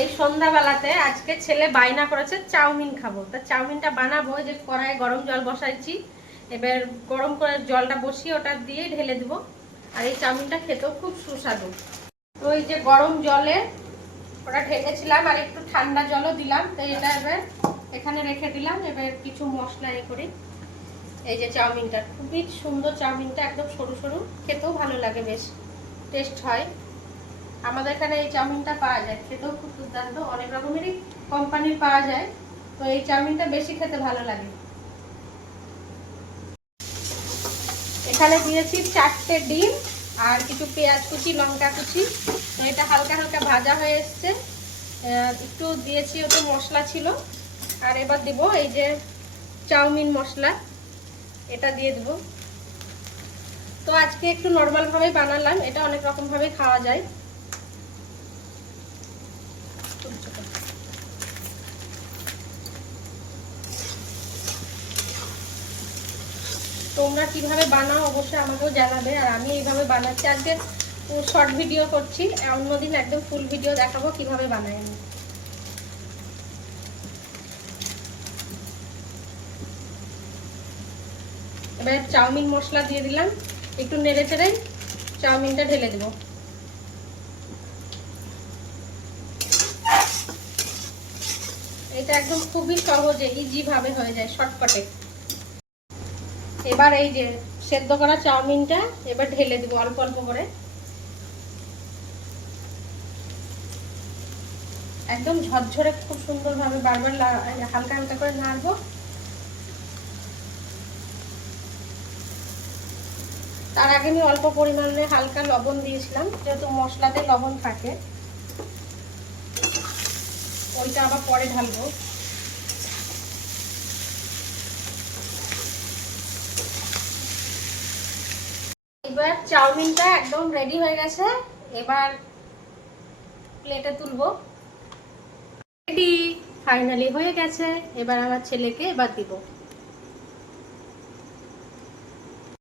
এই সন্ধ্যাবেলাতে আজকে ছেলে বায়না করেছে চাউমিন খাবো, তা চাউমিনটা বানাবো। যে কড়াইয়ে গরম জল বসাইছি, এবার গরম করে জলটা বসিয়ে ওটা দিয়ে ঢেলে দেব। আর এই চাউমিনটা খেতেও খুব সুস্বাদু। তো এই যে গরম জলে ওটা ঢেকেছিলাম আর একটু ঠান্ডা জলও দিলাম, তো এটা এবার এখানে রেখে দিলাম। এবার কিছু মশলা করি। এই যে চাউমিনটা খুবই সুন্দর, চাউমিনটা একদম সরু সরু, খেতেও ভালো লাগে, বেশ টেস্ট হয়। আমাদের এখানে এই চাউমিনটা পাওয়া যায়, খেতেও খুব দুর্দান্ত। অনেক রকমেরই কোম্পানির পাওয়া যায়, তো এই চাউমিনটা বেশি খেতে ভালো লাগে। এখানে দিয়েছি 4টে ডিম আর কিছু পেঁয়াজ কুচি, লঙ্কা কুচি। তো এটা হালকা হালকা ভাজা হয়ে এসছে। একটু দিয়েছি, ওতে মশলা ছিল। আর এবার দিব এই যে চাউমিন মশলা, এটা দিয়ে দেবো। তো আজকে একটু নর্মাল ভাবে বানালাম, এটা অনেক রকম ভাবে খাওয়া যায়। তোমরা কিভাবে বানাও অবশ্যই আমাকেও জানাবে। আর আমি এইভাবে বানাচ্ছি, আজকে শর্ট ভিডিও করছি, অন্যদিন একদম ফুল ভিডিও দেখাবো কিভাবে বানাই আমি। এবার চাউমিন মশলা দিয়ে দিলাম, একটু নেড়ে চেড়ে চাউমিনটা ঢেলে দেবো। এটা একদম খুবই সহজে ইজি ভাবে হয়ে যায়, শর্টকাটে। এবার এই যে সেদ্ধ করা চাউমিনটা এবার ঢেলে দিব অল্প অল্প করে, একদম ঝরঝরে খুব সুন্দর ভাবে। বারবার হালকা হালকা করে নাড়বো। তার আগে আমি অল্প পরিমাণে হালকা লবণ দিয়েছিলাম, যেহেতু মশলাতে লবণ থাকে, ওইটা আবার পরে ঢালবো। এবার চাউমিনটা একদম রেডি হয়ে গেছে, এবার প্লেটে তুলবো। রেডি, ফাইনালি হয়ে গেছে। এবার আমার ছেলেকে এবার দিব।